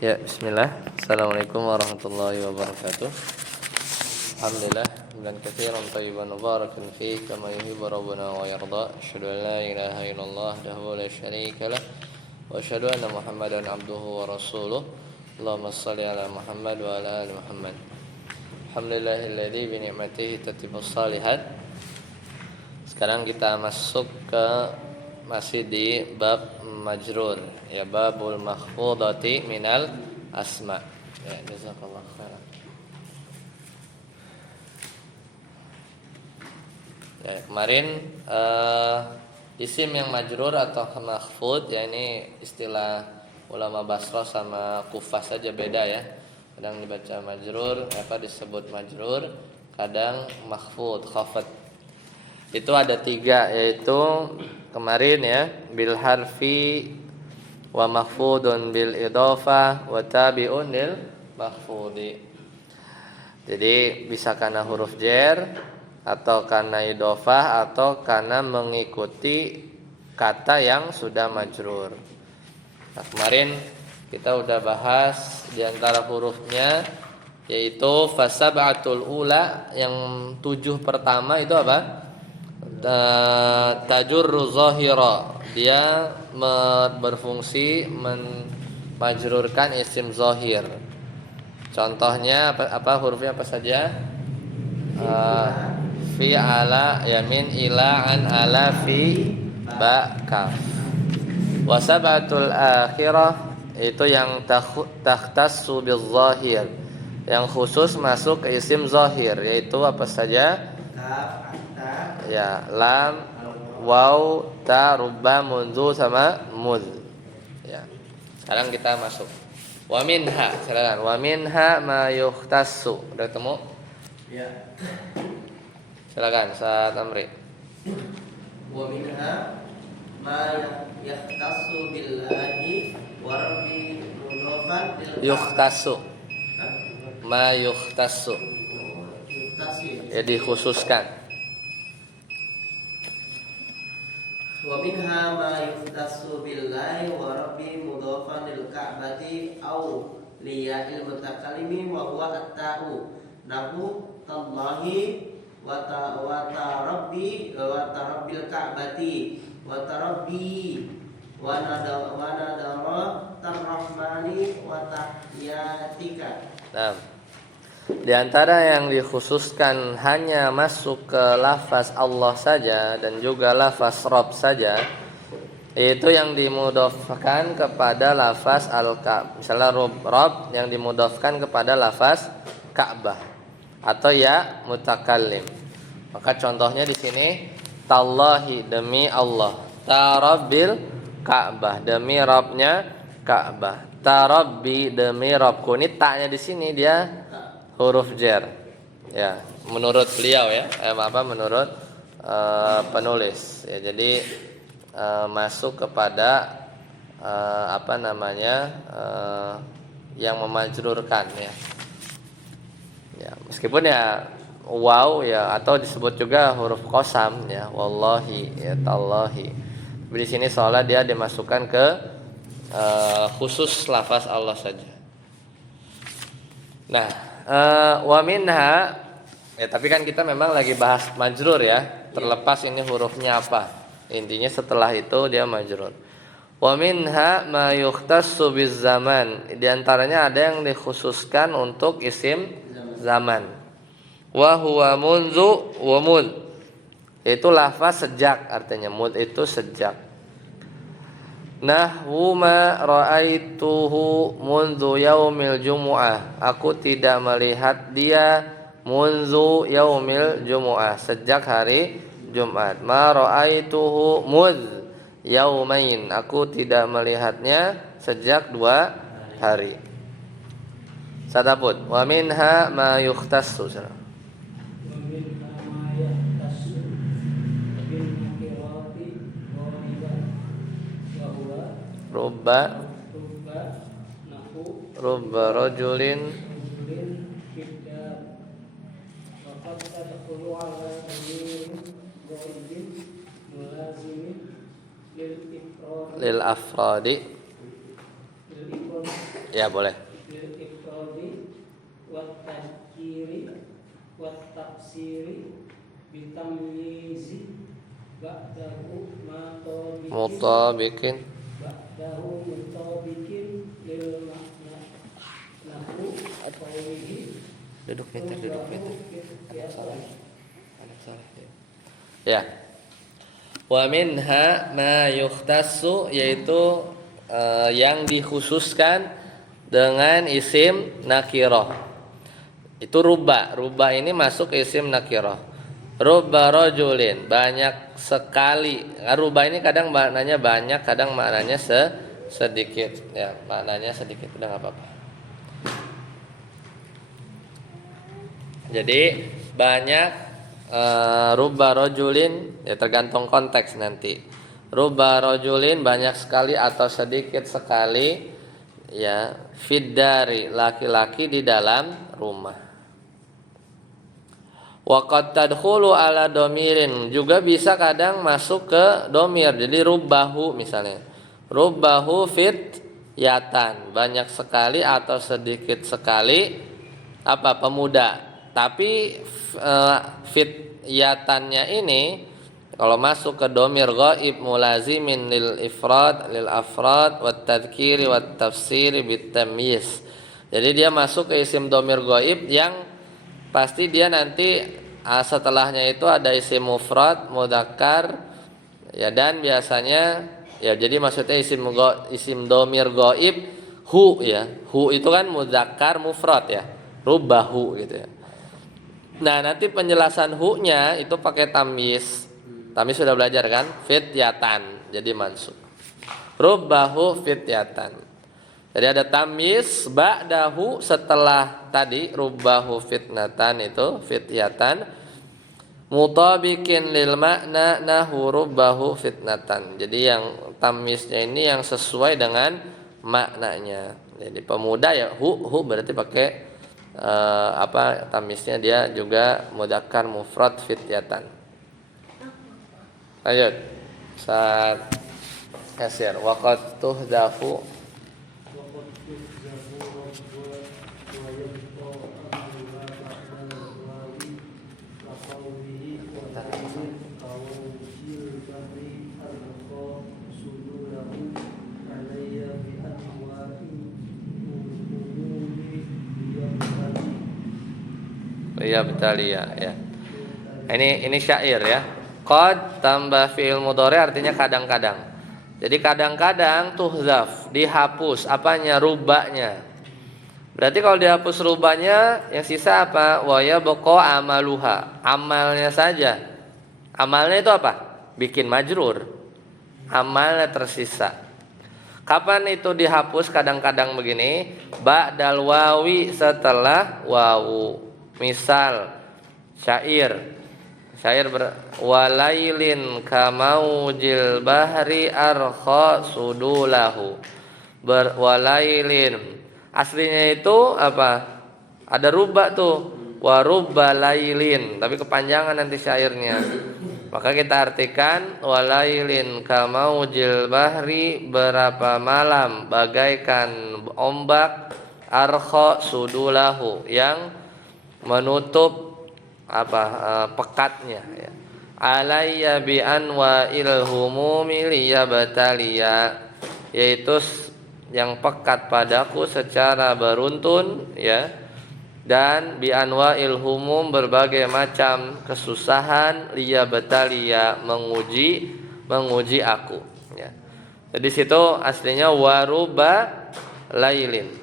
Ya, bismillah. Assalamualaikum warahmatullahi wabarakatuh. Alhamdulillah, hamdan katsiran thayyiban mubarakan fihi kama yuhibbu rabbuna wa yarda. Asyhadu an la ilaha illallah wahdahu la syarika lah wa asyhadu anna Muhammadan abduhu wa rasuluh. Allahumma shalli ala Muhammad wa ala ali Muhammad. Alhamdulillahilladzi bi ni'matihi tatimmus shalihat. Sekarang kita masuk ke masih di bab majrur, ya, babul makhfudati minal asma. Ya, jazakallahu khairan. Ya, kemarin isim yang majrur atau makhfud, ya, ini istilah ulama Basrah sama Kufah saja beda, ya. Kadang dibaca majrur, disebut majrur, kadang makhfud, khafat. Itu ada 3, yaitu kemarin, ya, bil harfi wa makhfudun bil idhofah wa tabi'un lil makhfudi. Jadi bisa karena huruf jar atau karena idhofah atau karena mengikuti kata yang sudah majrur. Nah, kemarin kita udah bahas di antara hurufnya, yaitu fasab'atul ula, yang 7 pertama itu apa? Tajurru zahira, dia berfungsi memajrurkan isim zahir. Contohnya apa hurufnya apa saja? Fi, ala, yamin, ila, an, ala, fi, ba, kaf. Wasabatul akhirah, itu yang takhtassu bil zahir, yang khusus masuk ke isim zahir, yaitu apa saja? Ya, lam, waw, ta, rubba, munzu, sama muz. Ya. Sekarang kita masuk. Wa minha, silakan. Wa minha ma yukhtassu. Udah ketemu? Ya. Silakan, Ustaz Amri. Wa minha ma yukhtassu billahi wa rabbi mudhafan bil Yukhtassu. Ma yukhtassu. Ya, dikhususkan. Wa minha ma yukhtassu billahi wa rabbi mudhafan lil ka'bati aw liya'il mutakallimi wa huwa at-ta'u nahu tallahi wa tarabbi wa tarabbil ka'bati wa tarabbi wa nadara tarrahmani wa tahyatika. Nah, di antara yang dikhususkan hanya masuk ke lafaz Allah saja dan juga lafaz Rabb saja, itu yang dimudhafkan kepada lafaz al-Ka'bah. Misalnya Rabb yang dimudhafkan kepada lafaz Ka'bah atau ya mutakallim. Maka contohnya di sini tallahi, demi Allah, tarabbil Ka'bah, demi Rabbnya Ka'bah, tarabbi, demi Rabbku. Ini taknya di sini dia huruf jar, ya, menurut beliau, ya, menurut penulis, ya. Jadi masuk kepada yang memajrurkan, ya. Ya, meskipun ya waw, ya, atau disebut juga huruf qasam, ya, wallahi, ya, tallahi. Tapi di sini soalnya dia dimasukkan ke khusus lafaz Allah saja. Nah, wa minha, ya, tapi kan kita memang lagi bahas majrur, ya, terlepas ini hurufnya apa, intinya setelah itu dia majrur. Wa minha ma yukhtassu biz zaman, di antaranya ada yang dikhususkan untuk isim zaman. Wa huwa munzu wa mud, itu lafaz sejak, artinya mud itu sejak. Nahwu ma ra'aituhu munzu yaumil jumu'ah, aku tidak melihat dia munzu yaumil jumu'ah, sejak hari Jumat. Ma ra'aituhu muz yaumain, aku tidak melihatnya sejak 2 hari. Sadaput. Wa minha ma yukhtassu. Rubba rajulin lil afradi Ya boleh. Lil ifradi wat tadkiri wat tafsiri bitamyizi ba'dahu Mutabikin. mutabikin lil makna lahu qawlihi Duduk meter. Anak salah. Ya. Wa minha ma yukhtassu, yaitu yang dikhususkan dengan isim nakirah. Itu rubba. Rubba ini masuk ke isim nakirah. Rubba rajulin, banyak sekali. Rubba ini kadang maknanya banyak, kadang maknanya sedikit. Ya, maknanya sedikit udah enggak apa-apa. Jadi banyak rubba rajulin, ya tergantung konteks nanti. Rubba rajulin banyak sekali atau sedikit sekali, ya, fiddari laki-laki di dalam rumah. Wa qad tadkhulu ala domirin, juga bisa kadang masuk ke domir. Jadi rubbahu misalnya. Rubbahu fit yatan, banyak sekali atau sedikit sekali apa pemuda. Tapi fityatannya ini kalau masuk ke domir ghaib mulazimin lil ifrad lil afrad wat tadhkiri wat tafsiri bit tamyiz. Jadi dia masuk ke isim domir ghaib yang pasti dia nanti setelahnya itu ada isim mufrad mudzakkar, ya, dan biasanya ya jadi maksudnya isim domir ghaib hu, ya. Hu itu kan mudzakkar mufrad, ya. Rubbahu gitu, ya. Nah, nanti penjelasan hu-nya itu pakai tamyiz. Tamyiz sudah belajar kan? Fityatan, jadi mansub. Rubbahu fityatan. Jadi ada tamyiz ba'dahu setelah tadi rubbahu fitnatan itu fityatan. Mutabikin lil makna nahu rubbahu fitnatan. Jadi yang tamyiznya ini yang sesuai dengan maknanya. Jadi pemuda ya hu berarti pakai tamyiznya dia juga mudzakkar mufrad fityatan. Lanjut. Saat kasir waqad tuhdafu ya betalia, ya. Ini syair, ya. Qad tambah fi'il mudhari artinya kadang-kadang. Jadi kadang-kadang tuhzaf, dihapus apanya? Rubanya. Berarti kalau dihapus rubanya, yang sisa apa? Wa yabqa amaluha. Amalnya saja. Amalnya itu apa? Bikin majrur. Amalnya tersisa. Kapan itu dihapus? Kadang-kadang begini, ba'dal wawi, setelah wawu. Misal syair walailin kamaujil bahri arkha sudulahu. Walailin aslinya itu apa? Ada rubba tuh, wa rubba lailin, tapi kepanjangan nanti syairnya. Maka kita artikan walailin kamaujil bahri, berapa malam bagaikan ombak, arkha sudulahu, yang menutup pekatnya, ya. Alayya bi anwa'il humumi liyabtaliya, yaitu yang pekat padaku secara beruntun, ya, dan bi anwa'il humum, berbagai macam kesusahan, liyabtaliya, menguji aku, ya. Jadi situ aslinya waruba lailin.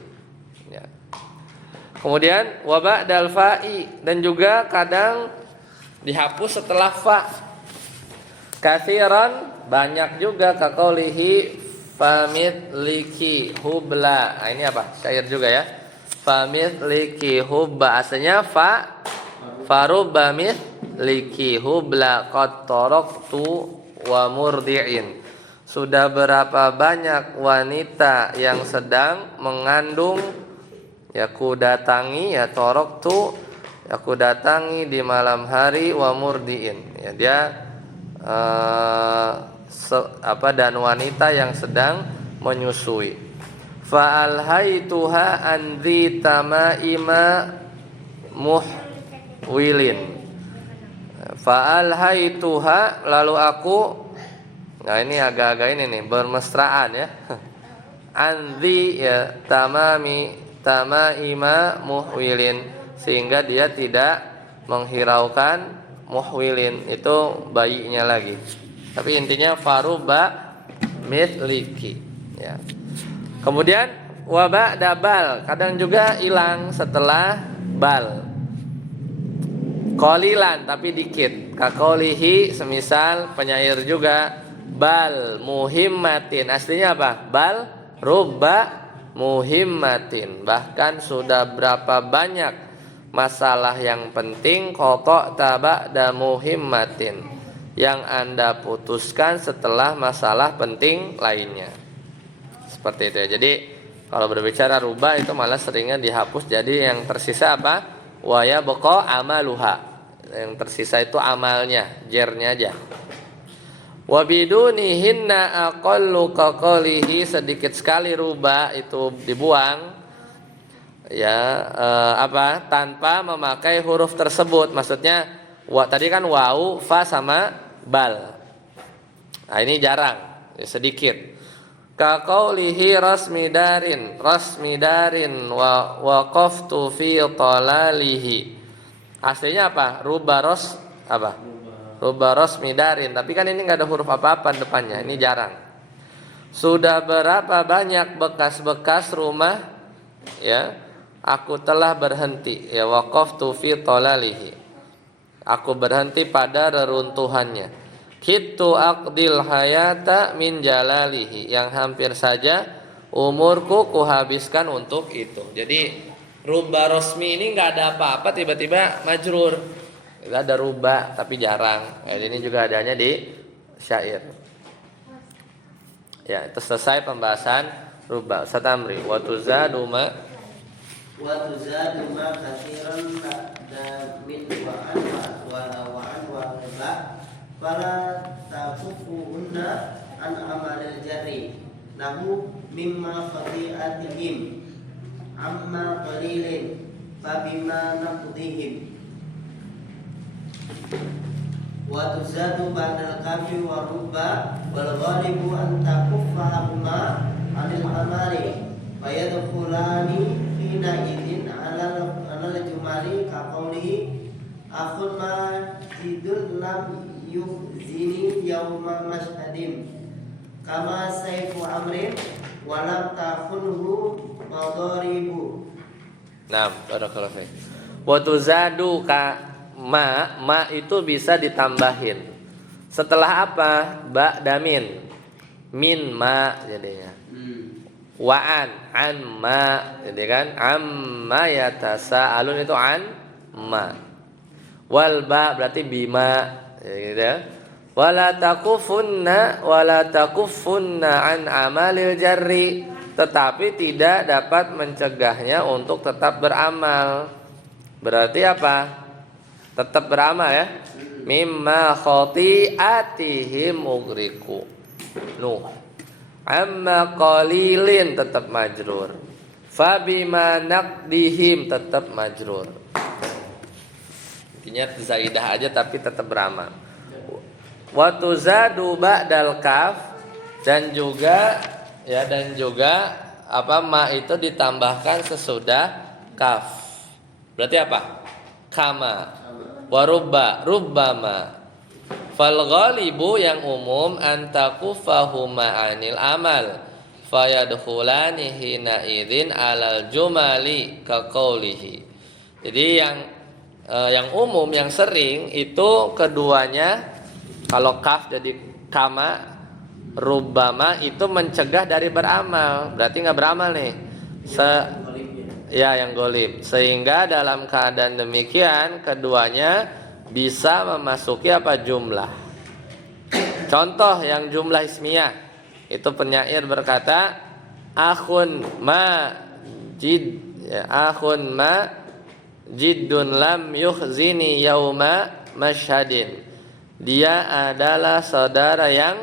Kemudian wa ba'dal fa'i, dan juga kadang dihapus setelah fa. Katsiran, banyak juga, kaqaulihi famit liki hubla. Nah, ini apa? Syair juga, ya. Famit liki hubba, aslinya farubba mit liki hubla qad taraktu wa murdi'in. Sudah berapa banyak wanita yang sedang mengandung, ya ku datangi, ya torok tu, ya ku datangi di malam hari, wa murdiin, ya dia dan wanita yang sedang menyusui. Fa'alhaituha an dzi tamaima muhwilin. Fa'alhaituha, lalu aku, nah ini agak-agak ini nih bermesraan ya. Andzi ya tamaima muhwilin, sehingga dia tidak menghiraukan muhwilin, itu bayinya lagi. Tapi intinya faruba mithliki ya. Kemudian waba dabal, kadang juga hilang setelah bal. Qalilan, tapi dikit. Kakolihi, semisal penyair juga bal muhimmatin. Aslinya apa? Bal rubba muhimmatin. Bahkan sudah berapa banyak masalah yang penting kotok tabak dan muhimmatin yang Anda putuskan setelah masalah penting lainnya. Seperti itu ya. Jadi kalau berbicara rubah itu malah seringnya dihapus, jadi yang tersisa apa? Wa yabqa amaluha. Yang tersisa itu amalnya, jernya aja. Wa bidunihinna aqallu kaqalihi, sedikit sekali rubah itu dibuang ya, tanpa memakai huruf tersebut. Maksudnya tadi kan wau, fa sama bal. Nah ini jarang, ya, sedikit. Ka qaulihi rasmidarin wa waqaftu fi talalihi. Aslinya apa? Rubaros apa? Rubaros midarin. Tapi kan ini nggak ada huruf apa-apa depannya. Ini jarang. Sudah berapa banyak bekas-bekas rumah ya? Aku telah berhenti. Ya waqaftu fi talalihi. Aku berhenti pada reruntuhannya. Kitu aqdil hayata min jalalihi. Yang hampir saja umurku kuhabiskan untuk itu. Jadi rubah rosmi ini nggak ada apa-apa, tiba-tiba majrur. Tidak ada rubah, tapi jarang. Ini juga adanya di syair. Ya, itu selesai pembahasan rubah. Satamri wa tuzadu ma katsiran da min wa riba fala tafuhunna an amalil jarri lahu mimma khati'atihim amma qalilin fabima naqdihim wa tuzadu ba'dal kafi wa rubba wal ghalibu an takuffahuma anil amali fa yadkhulani hina idin alal jumali ka qawli akhun ma jidul lam yuhzini yawma mashhadim kama sayfu amrin wa lam takhunhu madaribu. Nah, barakallahu fiik. Wa tuzadu ka ma itu bisa ditambahin. Setelah apa? Ba damin. Min ma jadinya. Wa'an an ma, jadi kan amma yatasaalun itu an ma. Wal ba berarti bima, gitu ya. Wala takuffunna an amalil jarri, tetapi tidak dapat mencegahnya untuk tetap beramal. Berarti apa? Tetap beramal ya. Mimma khati'atihim mughriqu. Nuh. Amma qalilin tetap majrur. Fabima naqdihim tetap majrur. Intinya zaidah aja tapi tetap beramal. Wa tuzadu ba'dal kaf, dan juga apa ma itu ditambahkan sesudah kaf. Berarti apa? Kama wa rubbama. Fal ghalibu, yang umum, antakufahuma anil amal fayadkhulani hina idzin alal jumali ka qaulihi. Jadi yang umum, yang sering itu keduanya, kalau kaf jadi kama, rubbama itu mencegah dari beramal, berarti nggak beramal nih. Yang golib. Sehingga dalam keadaan demikian keduanya bisa memasuki apa? Jumlah. Contoh yang jumlah ismiyah itu penyair berkata akhun ma jiddun lam yukhzini yauma mashhadin. Dia adalah saudara yang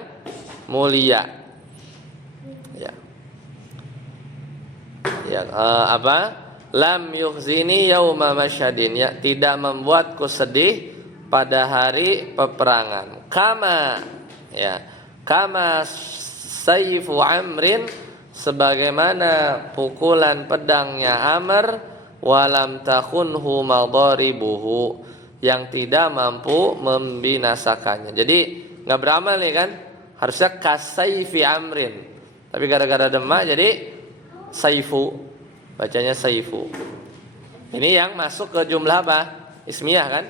mulia. Ya. Ya, apa? Lam yukhzini yauma masyadin, ya, tidak membuatku sedih pada hari peperangan. Kama, ya, kama sayfu amrin, sebagaimana pukulan pedangnya Amr, walam takhunhu madaribuhu, yang tidak mampu membinasakannya. Jadi nggak beramal nih kan? Harusnya kasayfi amrin, tapi gara-gara demak jadi saifu. Bacanya saifu. Ini yang masuk ke jumlah apa? Ismiyah kan?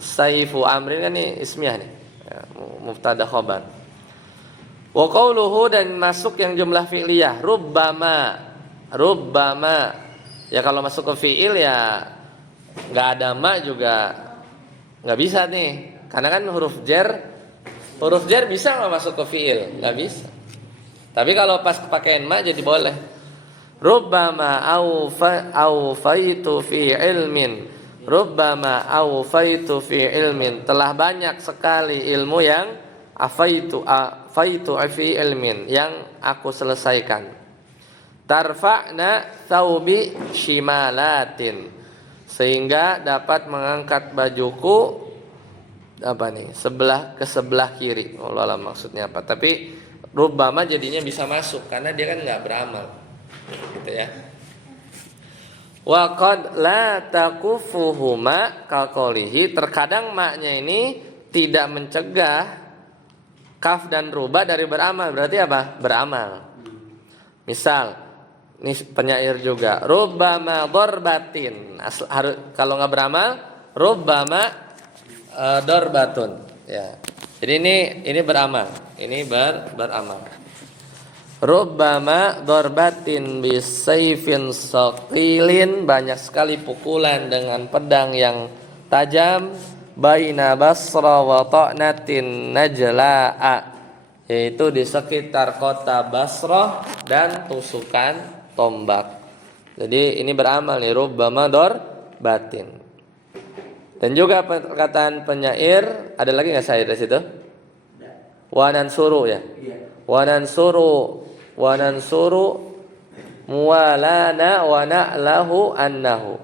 Saifu amrin kan nih ismiyah nih. Ya, mubtada khabar. Wa qauluhu, dan masuk yang jumlah fi'liyah. Rubbama. Rubbama. Ya kalau masuk ke fi'il ya enggak ada ma juga enggak bisa nih. Karena kan huruf jar bisa enggak masuk ke fi'il? Enggak bisa. Tapi kalau pas pakaian ma jadi boleh. Rubbama awfaitu fi ilmin. Rubbama awfaitu fi ilmin, telah banyak sekali ilmu yang afaitu fi ilmin, yang aku selesaikan. Tarfa'na thawbi shimalatin, sehingga dapat mengangkat bajuku apa nih, ke sebelah kiri. Allah alam maksudnya apa. Tapi rubbama jadinya bisa masuk karena dia kan enggak beramal. Gitu ya. Wa qad la takufuhuma kaqolihi, terkadang maknya ini tidak mencegah kaf dan ruba dari beramal. Berarti apa? Beramal. Misal ini penyair juga, rubbama darbatin, kalau nggak beramal rubbama darbatun, ya. Jadi ini beramal, ini beramal. Rubbama darbatin bisayfin saqilin, banyak sekali pukulan dengan pedang yang tajam. Baina Basra wa ta'natin najla'a, yaitu di sekitar kota Basrah dan tusukan tombak. Jadi ini beramal nih, rubbama darbatin. Dan juga perkataan penyair, ada lagi nggak syair di situ? Wa nansuru, ya. Wa nansuru muwalana wa na'lahu annahu,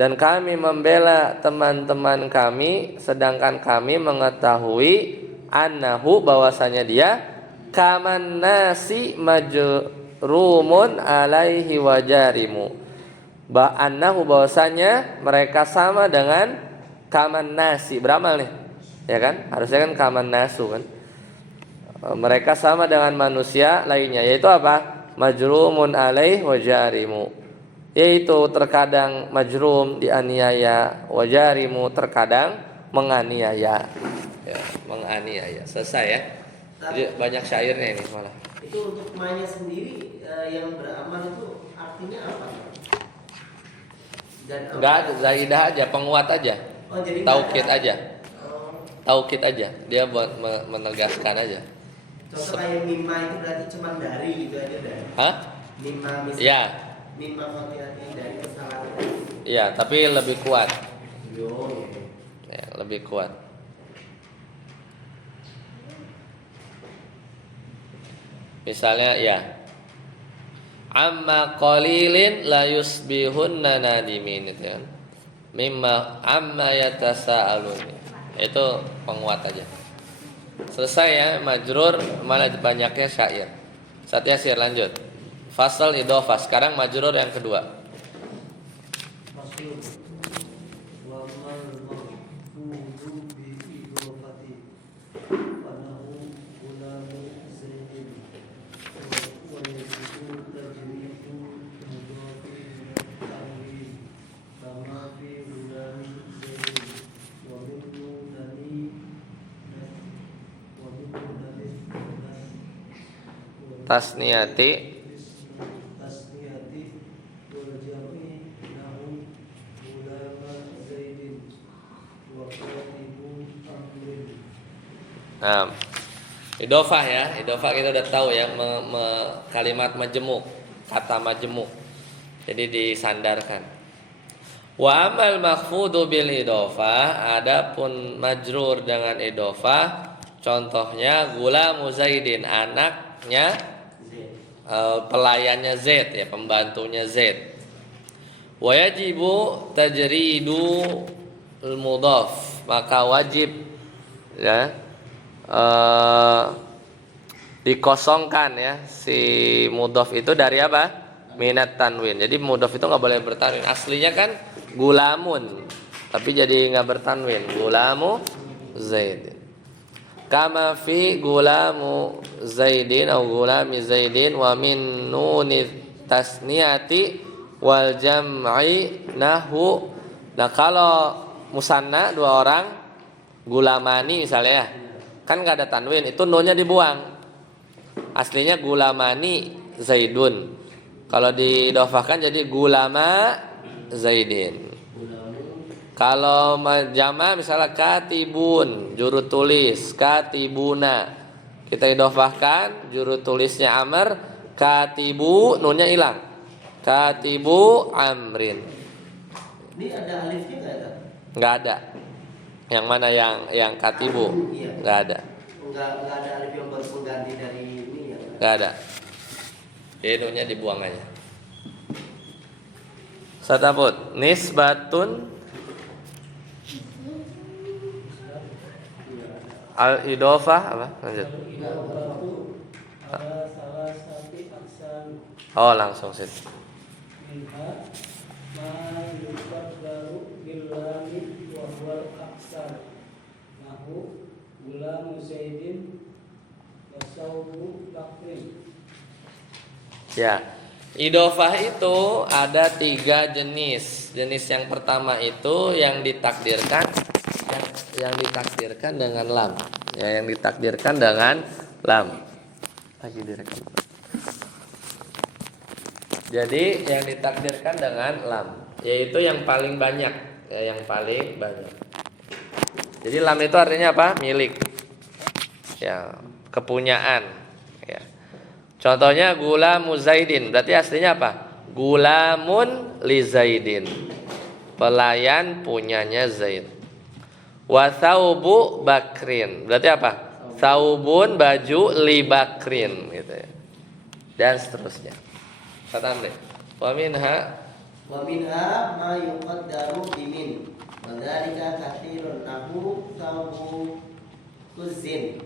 dan kami membela teman-teman kami sedangkan kami mengetahui annahu, bahwasanya dia kaman nasi majrumun alaihi wajarimu, annahu, bahwasanya mereka sama dengan kaman nasi, beramal nih, ya kan? Harusnya kan kaman nasu kan, mereka sama dengan manusia lainnya, yaitu apa? Majrumun alaihi wajarimu, yaitu terkadang majrum dianiaya, wajarimu terkadang menganiaya, ya, menganiaya. Selesai ya. Jadi banyak syairnya ini malah. Itu untuk manya sendiri yang beramal itu artinya apa? Enggak ada, zaidah aja, penguat aja. Oh, jadi taukid aja. Taukid aja. Dia buat menegaskan aja. Contoh kayak mimma itu berarti cuma dari gitu aja dah. Hah? Mimma misalnya. Ya. Mimma khati'atin, dari kesalahan. Iya, tapi lebih kuat. Yo. Ya, lebih kuat. Misalnya ya, amma qalilin la yusbihunna nadimin, itu kan. Mimma amma yatasaalun. Itu penguat aja. Selesai ya, majrur, mana banyaknya syair. Satya syair lanjut. Fasal idhofah. Sekarang majrur yang kedua. Tasniyati nah, idhofah ya. Idhofah kita udah tahu ya, kalimat majemuk, kata majemuk. Jadi disandarkan. Wa amal makhfudu bil idhofah, adapun majrur dengan idhofah, contohnya gulamu Zaidin, anaknya pelayannya Z ya, pembantunya Z. Wa yajibu tajridu al-mudhaf, maka wajib ya dikosongkan ya si mudhaf itu dari apa? Minat tanwin. Jadi mudhaf itu nggak boleh bertanwin. Aslinya kan gulamun, tapi jadi nggak bertanwin. Gulamu Zaid. Kama fi gulamu Zaidin atau gulami Zaidin wa min nuni tasniyati wal jam'i nahu. Nah kalau musanna dua orang, gulamani misalnya ya, kan nggak ada tanwin, itu nunnya dibuang. Aslinya gulamani Zaidun. Kalau didofahkan jadi gulama Zaidin. Kalau jama misalnya katibun, juru tulis, katibuna. Kita idofahkan juru tulisnya Amr, katibu, nunnya hilang. Katibu Amrin. Ini ada alifnya nggak ada? Nggak ada. Yang mana yang katibu? Iya. Nggak ada. Nggak ada alif yang baru pengganti dari ini ya? Nggak ada. Nunnya dibuang aja. Sataput nisbatun al-idofah apa? Lanjut. Ada salah satu aksan Oh, langsung sih. minha ma yuqaddaru bil lam wa huwal aksan nahu gulamu Zaidin wa sawbu Bakrin. Ya, idofah itu ada 3 jenis. Jenis yang pertama itu yang ditakdirkan dengan lam. Ya, yang ditakdirkan dengan lam. Lagi direkam. Jadi yang ditakdirkan dengan lam, yaitu yang paling banyak, ya, yang paling banyak. Jadi lam itu artinya apa? Milik. Ya, kepunyaan. Ya. Contohnya gulamu Zaidin, berarti aslinya apa? Gulamun li Zaidin. Pelayan punyanya Zaid. Wa thawbu Bakrin. Berarti apa? Thawbun baju li Bakrin gitu ya. Dan seterusnya. Kata Amri. Wa minha ma yuqaddaru bimin. Wa dzalika katsirun nahu thawbu kuzin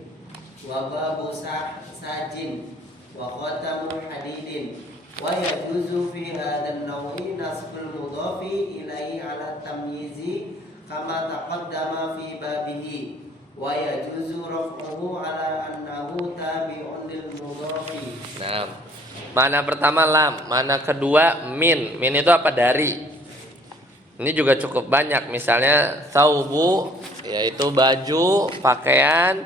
wa babu sajin wa khatamul hadidin wa yajuzu fi hadzal naw'i nasbul mudhafi ilaihi ala tamyizi kama taqaddama fi babihi wa yajuzu raf'uhu ala annahu tabi'un lil mudhafi. Nah, mana pertama lam, mana kedua min. Min itu apa? Dari. Ini juga cukup banyak. Misalnya saubu, yaitu baju, pakaian,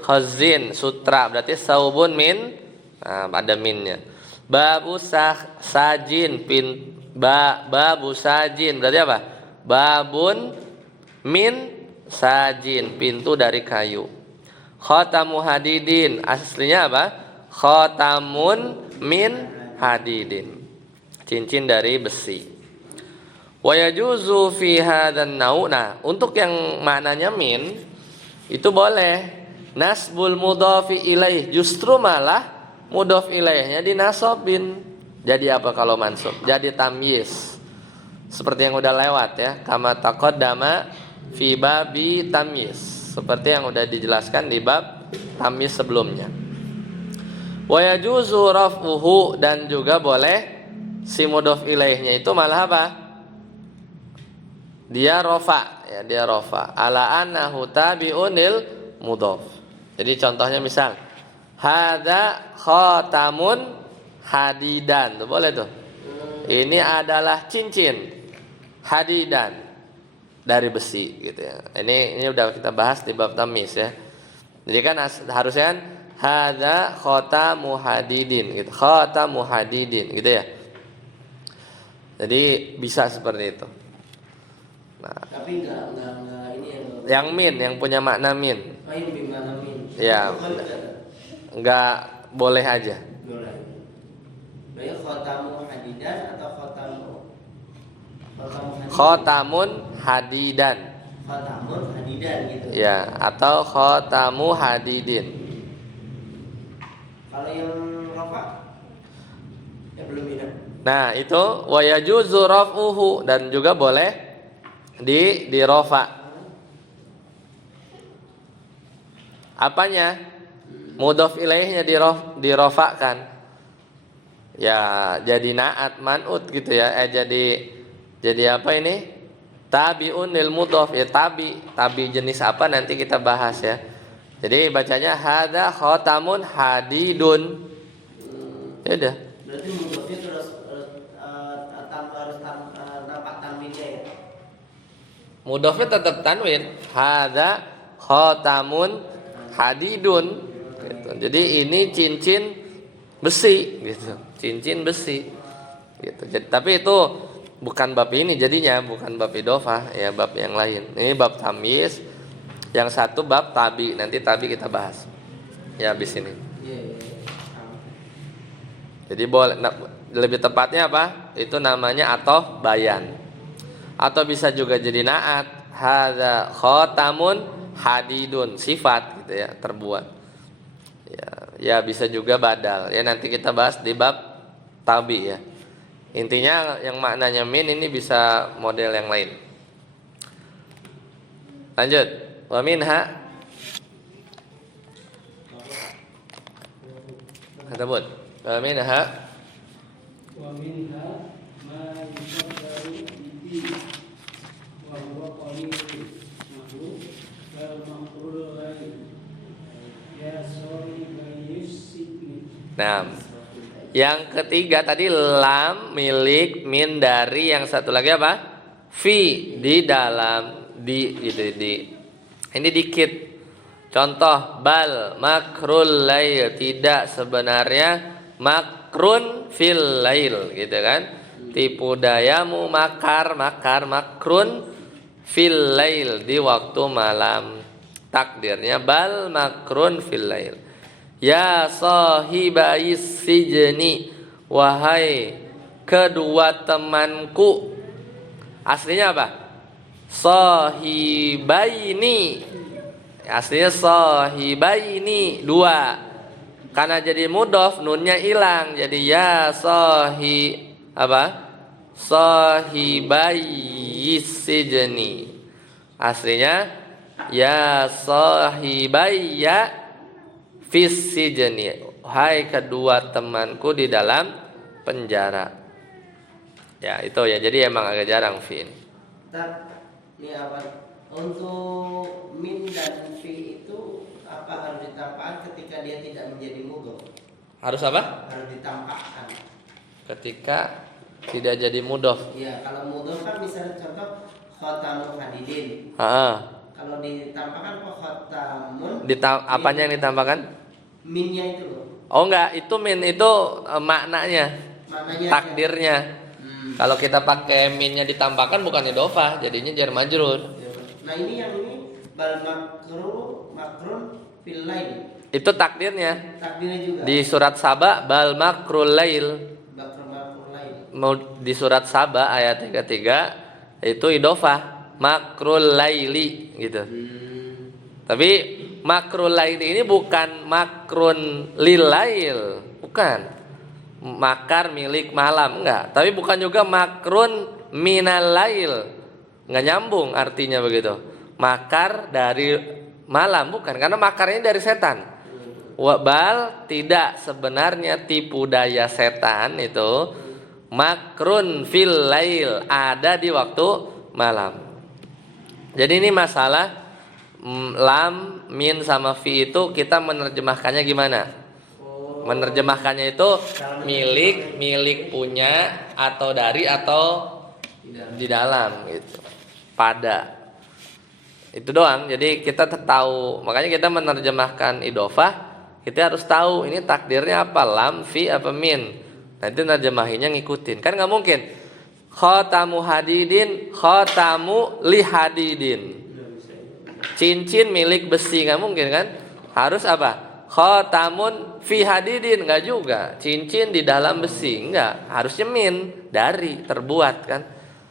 khazin, sutra. Berarti saubun min, nah, ada minnya. Babu sajin, babu sajin. Berarti apa? Babun min sajin, pintu dari kayu. Khatamu hadidin, aslinya apa? Khatamun min hadidin, cincin dari besi. Wa yajuzu fi hadzal nau'. Nah, untuk yang maknanya min itu boleh nasbul mudhafi ilaih, justru malah mudhaf ilaihnya dinasobin. Jadi apa kalau mansub? Jadi tamyiz. Seperti yang udah lewat ya, kama taqaddama fi babi tamyiz. Seperti yang udah dijelaskan di bab tamyiz sebelumnya. Wa yajuzu raf'uhu, dan juga boleh si mudhaf ilaihnya itu malah apa? Dia rofa, ya, dia rofa. Ala annahu tabi'unil mudhaf. Jadi contohnya misal hadza khatamun hadidan, tuh boleh tuh. Ini adalah cincin hadidan dari besi gitu ya. Ini udah kita bahas di bab tamyiz ya. Jadi kan harusnya kan hadza khatamu hadidin gitu. Khatamu hadidin gitu ya. Jadi bisa seperti itu. Nah, Tapi enggak ini yang min, yang punya makna min. Ayo bimana min. Ya, enggak boleh aja. Boleh. Baik khatamu hadidan atau khatamu hadidan? Khatamun hadidan. Khatamun hadidan gitu. Ya, atau khatamu hadidin. Kalau yang rafa? Ya belum ingat. Nah, itu wa yajuzu raf'uhu, dan juga boleh di rafa. Apanya? Mudhof ilaihnya dirofakkan. Ya, jadi naat man'ut gitu ya. Jadi apa ini? Tabi'un lil mudhof, ya tabi jenis apa nanti kita bahas ya. Jadi bacanya hadza khatamun hadidun. Ya udah. Berarti mudhofnya terus nampak tanwinnya ya. Mudhofnya tetap tanwin. Hadza khatamun hadidun gitu. Jadi ini cincin besi gitu. Cincin besi gitu. Jadi, tapi itu bukan bab ini jadinya, bukan bab idhofah ya, bab yang lain. Ini bab tamyiz. Yang satu bab tabi, nanti tabi kita bahas. Ya habis ini. Iya. Jadi boleh, lebih tepatnya apa? Itu namanya atau bayan. Atau bisa juga jadi naat. Hadza khatamun hadidun, sifat gitu ya, terbuat. Ya bisa juga badal. Ya nanti kita bahas di bab tabi ya. Intinya yang maknanya min ini bisa model yang lain. Lanjut. Wa minha kata Bud. Wa minha wa minha ma yuqaddaru bihi wa huwa qalilun nahu wal maqrul lain ya sori bayusini. Nah, yang ketiga tadi lam milik min dari, yang satu lagi apa? Fi di dalam di gitu di. Ini dikit. Contoh bal makrul lail, tidak sebenarnya makrun fil lail gitu kan. Tipu dayamu makar makrun fil lail, di waktu malam. Takdirnya bal makrun fil lail. Ya sahibais sijni, wahai kedua temanku. Aslinya apa? Sahibaini. Aslinya sahibaini, dua. Karena jadi mudhof nunnya hilang, jadi ya sahibais sijni. Aslinya ya sahibayya fis sijni, hai kedua temanku di dalam penjara. Ya itu ya, jadi emang agak jarang fin. Ini apa? Untuk min dan fi itu apa harus ditampakkan ketika dia tidak menjadi mudhof? Harus apa? Harus ditampakkan. Ketika tidak jadi mudhof. Iya, kalau mudhof kan misalnya contoh khatamun hadidin. Kalau ditampakkan kok khatamun. Apanya yang ditampakkan? Minnya itu loh. Oh enggak, itu min itu maknanya. Takdirnya. Kalau kita pakai minnya ditambahkan bukan idhofah, jadinya jar majrur. Nah ini yang ini bal makrun fil lail. Itu takdirnya. Takdirnya juga. Di surat Saba bal makrul lail. Makrul lail. Mau di surat Saba ayat 33 itu idhofah, makrul laili gitu. Tapi makrul laili ini bukan makrun lil lail, bukan. Makar milik malam, enggak. Tapi bukan juga makrun minal lail. Enggak nyambung artinya begitu. Makar dari malam, bukan, karena makarnya dari setan. Wabal tidak, sebenarnya tipu daya setan itu makrun fil lail, ada di waktu malam. Jadi ini masalah lam, min sama fi itu kita menerjemahkannya gimana? Menerjemahkannya itu milik punya, atau dari, atau di dalam gitu. Pada itu doang. Jadi kita tahu, makanya kita menerjemahkan idhofah, kita harus tahu ini takdirnya apa, lam, fi, apa min. Nanti nerjemahinnya ngikutin. Kan nggak mungkin khatamu hadidin, khatamu li hadidin, cincin milik besi, nggak mungkin kan. Harus apa? Khatamun fi hadidin, nggak juga. Cincin di dalam besi, nggak. Harusnya min, dari, terbuat kan.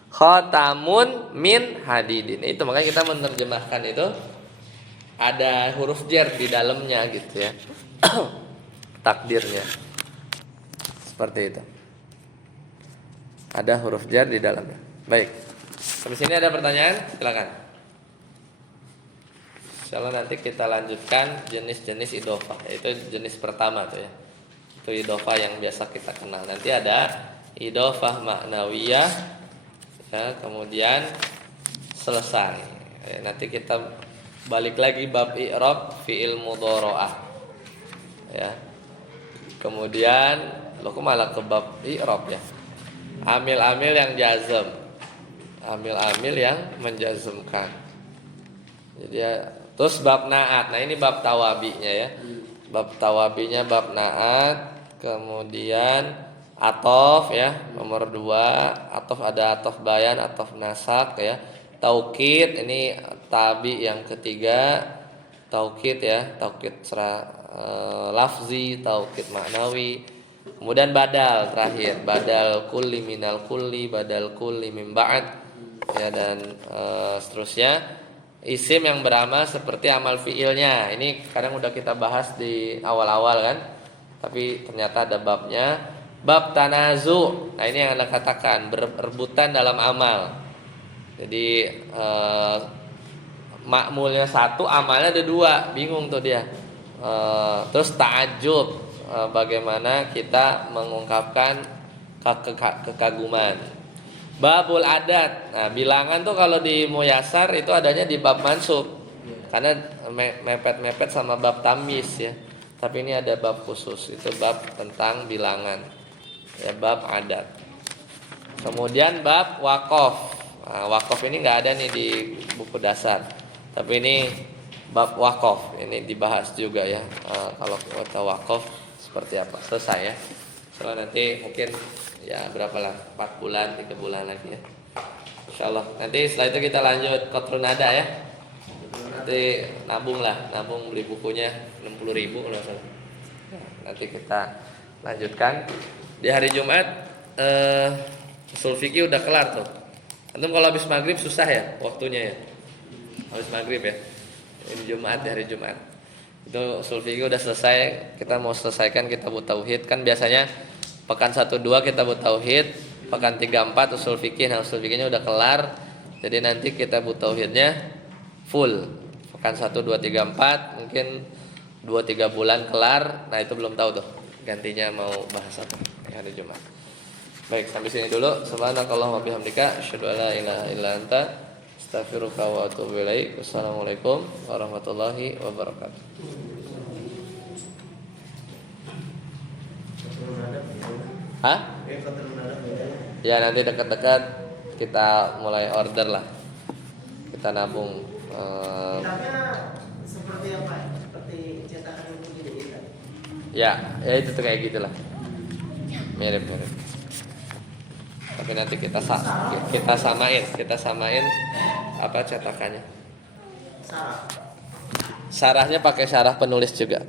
Khatamun min hadidin. Itu makanya kita menerjemahkan itu ada huruf jar di dalamnya gitu ya. Takdirnya seperti itu. ada huruf jar di dalamnya. Baik. Sampai sini ada pertanyaan? Silakan. Insyaallah nanti kita lanjutkan jenis-jenis idhofah. Itu jenis pertama tuh ya. Itu idhofah yang biasa kita kenal. Nanti ada idhofah ma'nawiyah ya, kemudian selesai. Ya, nanti kita balik lagi bab i'rab fi'il mudharaah. Ya. Kemudian lo kok malah ke bab i'rab ya. Amil-amil yang jazm. Amil-amil yang menjazmkan. Jadi ya, terus bab naat. Nah, ini bab tawabinya ya. Bab tawabinya bab naat, kemudian atof ya, nomor 2. Atof ada atof bayan, atof nasak ya. Taukid ini tabi yang ketiga. Taukid ya, taukid lafzi, taukid maknawi. Kemudian badal terakhir, badal kulli minal kulli, badal kulli min ba'd ya, dan seterusnya. Isim yang beramal seperti amal fiilnya. Ini kadang udah kita bahas di awal-awal kan, tapi ternyata ada babnya. Bab tanazu. Nah, ini yang Anda katakan berebutan dalam amal. Jadi makmulnya 1, amalnya ada 2, bingung tuh dia. Terus ta'ajub, bagaimana kita mengungkapkan kekaguman. Babul adat. Nah, bilangan tuh kalau di Muyasar itu adanya di bab mansub. Karena mepet-mepet sama bab tamyiz ya. Tapi ini ada bab khusus, itu bab tentang bilangan. Ya, bab adat. Kemudian bab waqaf. Nah, waqaf ini enggak ada nih di buku dasar. Tapi ini bab waqaf, ini dibahas juga ya. Kalau kita waqaf seperti apa? Selesai ya. Soalnya nanti mungkin ya berapalah 4 bulan 3 bulan lagi ya, insyaallah. Nanti setelah itu kita lanjut qatrun nada ya. Nanti nabung beli bukunya 60.000 kalau salah. Nanti kita lanjutkan di hari Jumat. Usul fikih udah kelar tuh. Antum kalau habis maghrib susah ya waktunya ya, habis maghrib ya. Ini Jumat, di hari Jumat itu usul fikih udah selesai. Kita mau selesaikan kitab tauhid. Kan biasanya pekan 1-2 kitab tauhid, pekan 3-4 usul fikih. Nah, usul fikihnya udah kelar. Jadi nanti kitab tauhidnya full. Pekan 1, 2, 3, 4 mungkin 2-3 bulan kelar. Nah, itu belum tahu tuh gantinya mau bahas apa hari Jumat. Baik, sampai sini dulu. Subhanakallahumma bihamdika asyhadu an la ilaha illa anta astaghfiruka wa atubu ilaik. Wassalamualaikum warahmatullahi wabarakatuh. Hah? Ya, nanti dekat-dekat kita mulai order lah. Kita nabung. Kitabnya seperti apa? Seperti cetakan yang begini kan? Ya itu tuh kayak gitulah. Mirip-mirip. Tapi nanti kita samain apa cetakannya. Sarah. Sarahnya pakai sarah penulis juga.